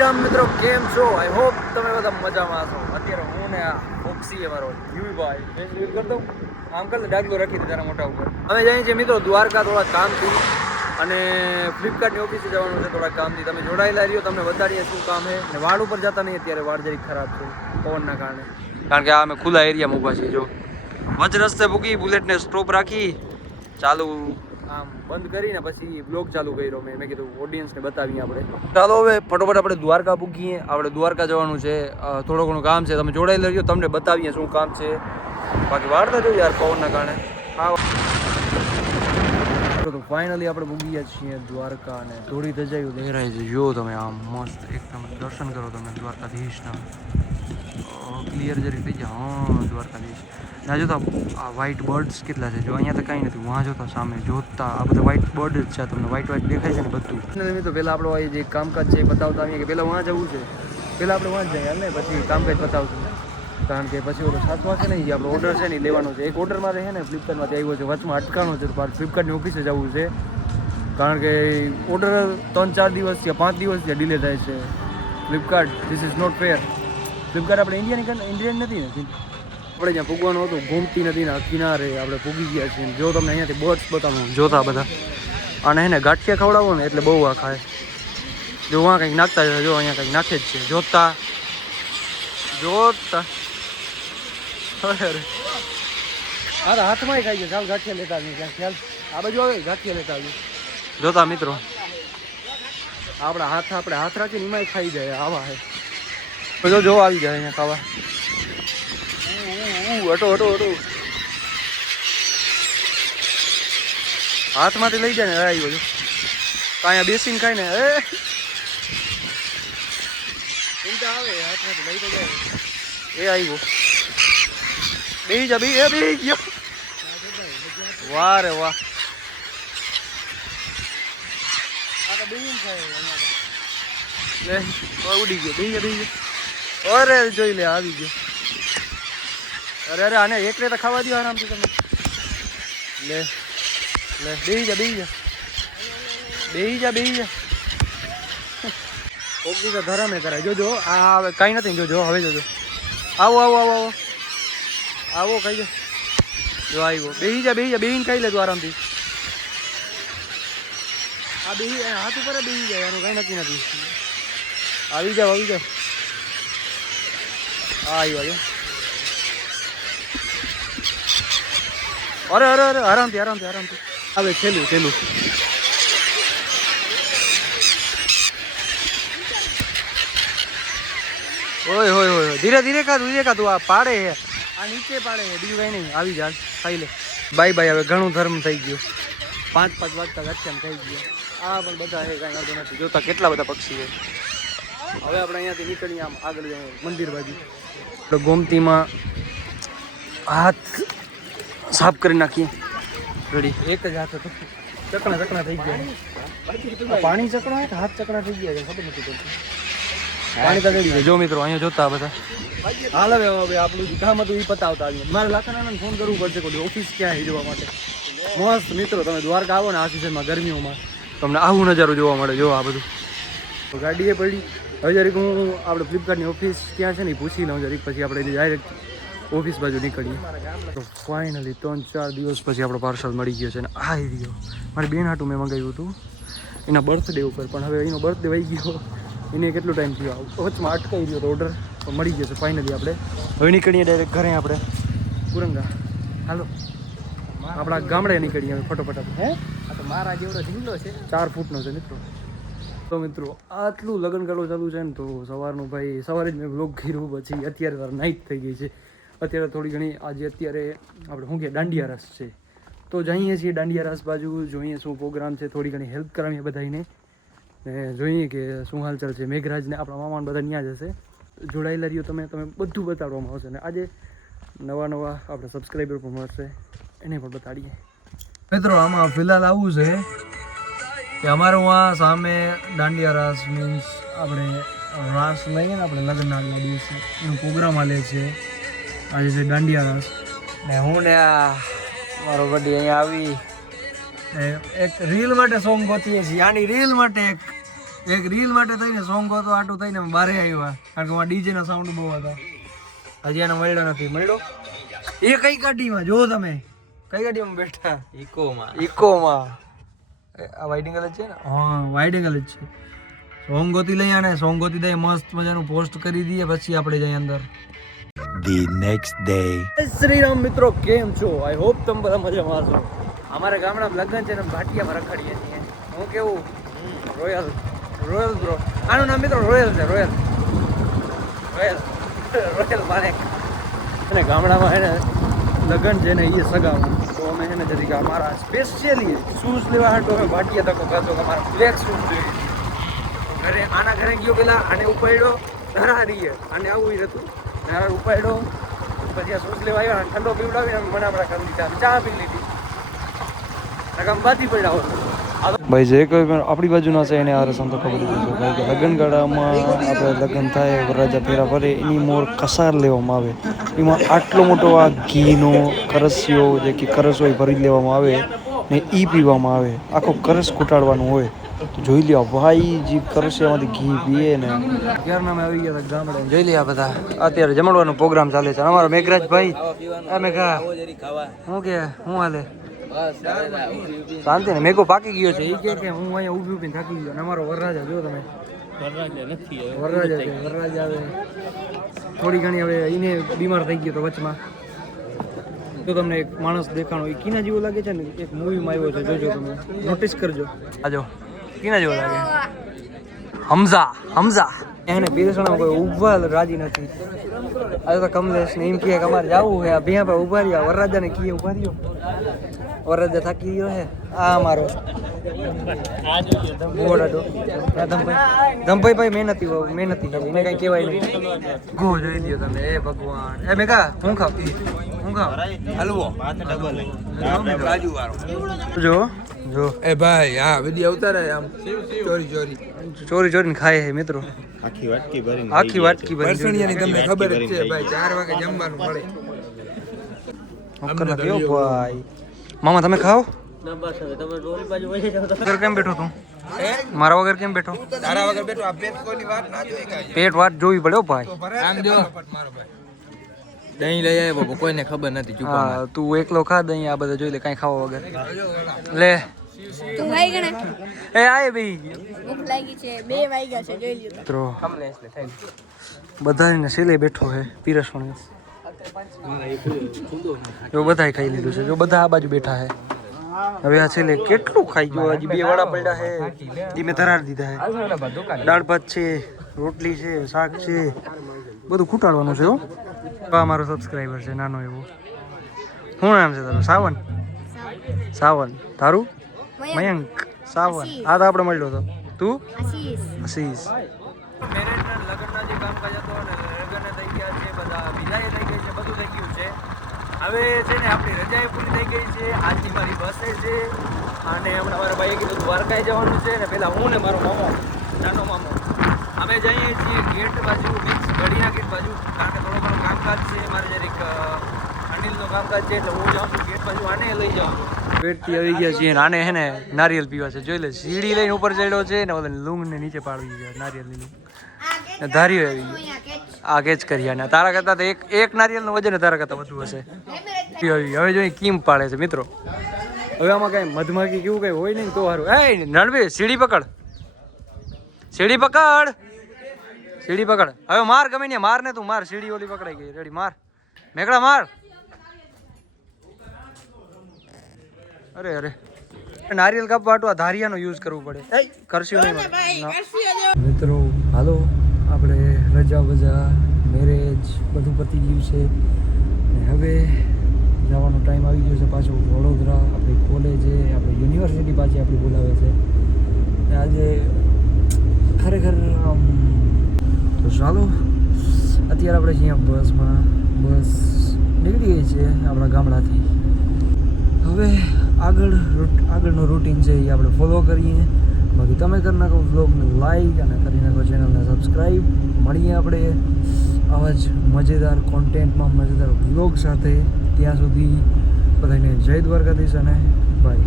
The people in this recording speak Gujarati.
રામ મિત્રો, કેમ છો? આઈ હોપ તમે બધા મજામાં છો. અત્યારે હું ને આ ફોક્સી અમારો યુવીભાઈ ફેસ રિવીલ કરી દઉં. આમ કર ડાગલો રાખી દે તારા મોટા ઉપર. અમે જઈએ છીએ મિત્રો દ્વારકા થોડા કામથી, અને ફ્લિપકાર્ટની ઓફિસે જવાનું છે થોડા કામથી. તમે જોડાયેલા રહ્યો, તમને બતાડીએ શું કામ છે. ને વાળ ઉપર જતા નહીં, અત્યારે વાળ જરીક ખરાબ છે પવનના કારણે, કારણ કે આ અમે ખુલ્લા એરિયામાં ઊભા છીએ. જો વચ રસ્તે ભૂકી બુલેટને સ્ટોપ રાખી ચાલુ આમ બંધ કરીને પછી બ્લોગ ચાલુ કર્યો. મેં કીધું ઓડિયન્સને બતાવીએ આપણે. ચાલો હવે ફટોફટ આપણે દ્વારકા પૂગીએ. આપણે દ્વારકા જવાનું છે, થોડું ઘણું કામ છે. તમે જોડાયેલા રહ્યો, તમને બતાવીએ શું કામ છે. બાકી વાળતા જો યાર પવનના કારણે. હા તો ફાઇનલી આપણે પૂગી ગયા છીએ દ્વારકા, અને થોડી ધજાયું લહેરાય છે. જો તમે આમ મસ્ત એકદમ દર્શન કરો તમે દ્વારકાધીશના. ક્લિયર જરી થઈ જાય. હા દ્વારકાધીશ ના જોતા આ વ્હાઇટ બર્ડ્સ કેટલા છે. જો અહીંયા તો કાંઈ નથી, વાં જોતા સામે જોતા આ બધા વ્હાઇટ બર્ડ જ છે. તમને વ્હાઇટ દેખાય છે ને બધું. તો પહેલાં આપણો આ જે કામકાજ છે એ પતાવતા આવીએ, કે પહેલાં વાં જવું છે. પહેલાં આપણે વાં જ જઈએ ને પછી કામકાજ પતાવશું, કારણ કે પછી ઓલો સાતવા છે ને એ આપણો ઓર્ડર છે ને એ લેવાનો છે. એક ઓર્ડર મારે છે ને ફ્લિપકાર્ટમાંથી આવ્યો છે, વચમાં અટકાણો છે, તો ફ્લિપકાર્ટની ઓફિસે જવું છે, કારણ કે ઓર્ડર 3-4 દિવસ કે 5 દિવસ ડિલે થાય છે. Flipkart this is not fair. Flipkart આપણે ઇન્ડિયન નથી ને. આપણે જ્યાં પૂગવાનું હતું ગોમતી નદીના કિનારે આપણે પૂગી ગયા છીએ. જો તમને અહીંયાથી બર્ડ્સ બતાવું જોતા બધા, અને એને ગાંઠિયા ખવડાવો ને એટલે બહુ આ ખાય. જો વાં કંઈક નાખતા જશે. જો અહીંયા કંઈક નાખે જ છે. જોતા અરે અરે હાથમાં ખાઈ ગયો. ચાલ ગાંઠિયા લેતા આવીએ. ક્યાં ખ્યાલ આ બાજુ આવે, ગાંઠિયા લેતા આવીએ. જોતા મિત્રો આપણે હાથ રાખીને એમાં ખાઈ જાય. આવા હે જો આવી જાય અહીંયા ખાવા. હટો હાથમાંથી લઈ જાય ને. આવ્યો જો અહીંયા બેસીને ખાય ને. આવે હાથમાંથી લઈ તો જાય. એ આવ્યો બેહી ગયો. વાહ રે વાહ. ઉડી ગયો. બેહી ગયો. અરે જોઈ લે આવી ગયો. અરે આને એકને તો ખાવા દો આરામથી. તમે લે બેહી જા. ઓગી તો ધરામે કરાય. જોજો આ હવે કાંઈ નથી. જોજો હવે જોજો. આવો ખાઈ જા. જો આવ્યો. બેહી જા. બેહીને ખાઈ લે તું આરામથી. આ બેહી હાથ ઉપર બેહી જાય. એનું કાંઈ નક્કી નથી. આવી જાવ. આવ્યો. અરે આરામથી હવે છેલ્લું. ઓય ધીરે કા તું આ પાડે હે. આ નીચે પાડે હે, બીજું કઈ નહીં. આવી જા ખાઈ લે. બાય. હવે ઘણું ધર્મ થઈ ગયું. 5 વાગતા ગચ્છામ થઈ ગયો. આ પણ બધા હે, કાંઈ વાંધો નથી. જોતા કેટલા બધા પક્ષી છે. હવે આપણે અહીંયાથી નીકળીએ આમ આગળ જઈએ મંદિર બાજુ. ગોમતીમાં હાથ સાફ કરી નાખીએ. રેડી. એક જ હાથ હતો, ચકણા થઈ ગયા. પાણી ચકણા કે હાથ ચકણા થઈ ગયા છે, ખબર નથી પડતી. પાણી તો રેડી છે. જો મિત્રો અહીંયા જોતા બધા હાલ. હવે આપણું કામ હતું એ પતાવતા આવીએ. મારે લાખાનાને ફોન કરવું પડશે કોઈ ઓફિસ ક્યાં જવા માટે. મસ્ત મિત્રો તમે દ્વારકા આવો ને આ સિઝનમાં ગરમીઓમાં, તમને આવું નજારો જોવા મળે. જો આ બધું ગાડીએ પડી. હવે જરીક હું આપણે ફ્લિપકાર્ટની ઓફિસ ક્યાં છે ને એ પૂછી લઉં જરીક, પછી આપણે ડાયરેક્ટ ઓફિસ બાજુ નીકળીએ. તો ફાઇનલી 3-4 દિવસ પછી આપણો પાર્સલ મળી ગયો છે. અને આ રહ્યો મારી બેન હાટું મેં મંગાવ્યું હતું એના બર્થડે ઉપર, પણ હવે એનો બર્થડે વહી ગયો. એને કેટલો ટાઈમ થયો, વચમાં અટકાઈ રહ્યો તો ઓર્ડર, તો મળી ગયો છે ફાઇનલી. આપણે હવે નીકળીએ ડાયરેક્ટ ઘરે. આપણે પુરંગા હાલો આપણા ગામડે નીકળીએ હવે ફટોફટ. હે આ તો મારા જેવડો ઢીંગલો છે, 4 ફૂટનો છે મિત્રો. તો મિત્રો આટલું લગ્ન કરવું ચાલુ છે ને, તો સવારનું ભાઈ સવારે જ મેં વ્લોગ કર્યું. પછી અત્યારે નાઇટ થઈ ગઈ છે. અત્યારે થોડી ઘણી અત્યારે આપણે શું કહીએ દાંડિયા રસ છે, તો જઈએ છીએ દાંડિયા રસ બાજુ. જોઈએ શું પ્રોગ્રામ છે, થોડી ઘણી હેલ્પ કરાવીએ બધાને, ને જોઈએ કે શું હાલચાલ છે. મેઘરાજને આપણા મામાને બધા ત્યાં જ હશે. જોડાયેલા રહ્યો તમે બધું બતાડવામાં આવશે. ને આજે નવા આપણે સબસ્ક્રાઈબર પણ મળશે, એને પણ બતાડીએ. મિત્રો આમાં ફિલહાલ આવું છે કે અમારું આ સામે દાંડિયા રાસ મીન્સ આપણે રાસ લઈએ ને આપણે લગ્નના આગલા દિવસે એનો પ્રોગ્રામ હાલે છે. આજે છે દાંડિયા રાસ. ને હું ને આ મારો બધી અહીંયા આવી એક રીલ માટે સોંગ ગોતીએ છીએ. આની રીલ માટે એક એક રીલ માટે થઈને સોંગ હતો આટું થઈને અમે બારે આવ્યા કારણ કે ડીજે ના સાઉન્ડ બહુ હતા. હજી એને મળ્યો નથી. મળ્યો એ કઈ ગાડીમાં જો તમે કઈ ગાડીમાં બેઠા? ઇકોમાં. આ વાઇટ એંગલ જ છે ને? હા વાઇટ એંગલ જ છે. સોંગ ગોતી લઈએ અને સોંગ ગોતી દઈએ મસ્ત મજાનું પોસ્ટ કરી દઈએ પછી આપણે જઈએ અંદર. The next day. Shri Ram મિત્રો કેમ છો? આઈ હોપ તમે બધા મજામાં છો. અમારા ગામડામાં લગ્ન છે ને ભાટિયામાં રખડીએ છીએ. હું કેવું રોયલ બ્રો. આનું નામ મિત્રો રોયલ છે. રોયલ મારે અને ગામડામાં એને લગ્ન છે ને એ સગામાં તો અમે એને તરીકે અમારા સ્પેશિયલી શૂઝ લેવા હાટો અમે ભાટિયા તકો ખાતો કે અમારા બ્લેક શૂઝ જોઈએ. ઘરે આના ઘરે ગયો પેલા આને ઉપાડ્યો ધરારીએ અને આવું હતું ધરાર ઉપાડ્યો પછી આ શૂઝ લેવા આવ્યા ઠંડો પીવડાવીને મને આપણા ઘરની ચા પી લીધી રકમ બાથી પડ્યા ભાઈ જે કોઈ પણ આપણી બાજુના છે એને આ રસમ તો ખબર છે ભાઈ કે લગ્નગાળામાં આપણે લગ્ન થાય વરરાજા ફેરા ફરે એની મોર કસાર લેવામાં આવે એમાં આટલો મોટો આ ઘીનો કરસિયો જે કે કરસ હોય ભરી લેવામાં આવે ને એ પીવામાં આવે આખો કરસ કૂટાડવાનું હોય તો જોઈ લ્યો ભાઈ જે કરસિયામાંથી ઘી પીએ ને ક્યારના અમે આવી ગયા હતા ગામડે જોઈ લે બધા અત્યારે જમણવાનો પ્રોગ્રામ ચાલે છે અમારો મેઘરાજભાઈ મેઘા શું કે શું હાલે શાંતિ ને મેઘો પાકી ગયો છે એ કે હું અહીંયા ઊભી ઊભી થાકી ગયો ને અમારો વરરાજા જો તમે વરરાજા આવે થોડી ઘણી હવે એને બીમાર થઈ ગયો તો વચમાં તો તમને એક માણસ દેખાણો એ કીના જેવો લાગે છે ને એક મૂવીમાં આવ્યો છે જોજો તમે નોટિસ કરજો આજો કીના જેવો લાગે હમઝા એને પીરસણા કોઈ ઉભા રાજી નથી આજે તો કમલેશ ને એમ કહે કે અમારે જવું છે આ ભેયા પર ઉભા રહ્યા વરરાજાને કીએ ઉભા રહ્યો વરરાજા થાકી ગયો હે આ અમારો ધમભાઈ ભાઈ મહેનતી એને કઈ કહેવાય નહીં ગો જોઈ દો તમે એ ભગવાન એ મેકા હું ખાવ હલવો કાજુ વાળો જો એ ભાઈ હા વિડિયો ઉતારે આમ ચોરી ખાય હે મિત્રો આખી વાટકી ભરી પરસણિયાની તમને ખબર જ છે ભાઈ 4 વાગે જમવાનું મળે ઓકરના કેવો ભાઈ મામા તમે ખાઓ ના બસ હવે તમે રોલ બાજુ વહી જાવ તો કેમ બેઠો તું મારા વગર કેમ બેઠો તારા વગર બેઠો આ પેટ કોની વાત ના જોઈ કાય પેટ વાત જોવી પડ્યો ભાઈ આમ જો મારો ભાઈ દહીં લઈ આવ્યો કોઈને ખબર નથી ચૂપા હા તું એકલો ખા દહીં આ બધા જોઈ લે કાઈ ખાવા વગર લે તું ભાઈ ગણે એ આય ભાઈ ભૂખ લાગી છે 2 વાગ્યા છે જોઈ લ્યો તો કમલેશ ને થઈ બધાને સેલે બેઠો હે પીરસવાનો જો બધાય ખાઈ લીધું છે જો બધા આ બાજુ બેઠા હે હવે આ છેલ્લે કેટલું ખાઈ ગયો હજી 2 વડા પડ્યા હે ધીમે ધરાર દીધા હે દાળ ભાત છે રોટલી છે શાક છે બધું ખૂટાડવાનું છે હો આ મારો સબસ્ક્રાઇબર છે નાનો એવો શું નામ છે તારું સાવન તારું મયંક સાવન આ તો આપણે મળ્યો હતો તું આશીષ મેરેજના લગ્નના જે કામકાજ હતો અને લગ્ન થઈ ગયા છે બધા વિદાય થઈ ગઈ છે બધું થઈ ગયું છે હવે છે ને આપણી રજાએ પૂરી થઈ ગઈ છે આજની મારી બસે છે અને હમણાં મારા ભાઈએ કીધું દ્વારકાએ જવાનું છે ને પહેલાં હું ને મારો મામો નાનો મામો અમે જઈએ છીએ ગેટ બાજુ મીન્સ ગઢિયા ગેટ બાજુ કારણ કે થોડો ઘણો કામકાજ છે મારે જરીક અનિલનો કામકાજ છે એટલે હું જાઉં છું ગેટ બાજુ આને લઈ જાઉં પેટથી આવી ગયા છીએ આને હે ને નારિયેલ પીવા છે જોઈ લે સીડી લઈને ઉપર ચડ્યો છે ને ઓલા લૂંગને નીચે પાડવી છે નારિયેલની લૂંગ ધારીઓ આવી ગયો આ કેચ કર્યા ને તારા કરતા તો એક નારિયેલનું વજન તારા કરતા વધુ હશે હવે જો કીમ પાડે છે મિત્રો હવે આમાં કઈ મધમાખી કેવું કઈ હોય નહીં તો સારું એ નડવે સીડી પકડ હવે માર ગમે ને માર ને તું માર સીડી ઓલી પકડાઈ ગઈ રેડી માર મેકડા માર અરે નારિયેલ કાપવા આ ધારિયાનો યુઝ કરવું પડે કરશું નહીં મિત્રો હાલો આપણે રજા બજા મેરેજ બધું પતી ગયું છે ને હવે જવાનો ટાઈમ આવી ગયો છે પાછો વડોદરા આપણી કોલેજે આપણી યુનિવર્સિટી પાછી આપણી બોલાવે છે ને આજે ખરેખર તો ચાલો અત્યારે આપણે છીએ બસમાં બસ નીકળી ગઈ છે આપણા ગામડાથી હવે આગળનું રૂટીન છે એ આપણે ફોલો કરીએ બાકી તમે કરી નાખો વ્લોગને લાઈક અને કરી નાખો ચેનલને સબસ્ક્રાઈબ મળીએ આપણે આવા જ મજેદાર કોન્ટેન્ટમાં મજેદાર વ્લોગ સાથે ત્યાં સુધી બધાને જય દ્વારકાધીશ અને બાય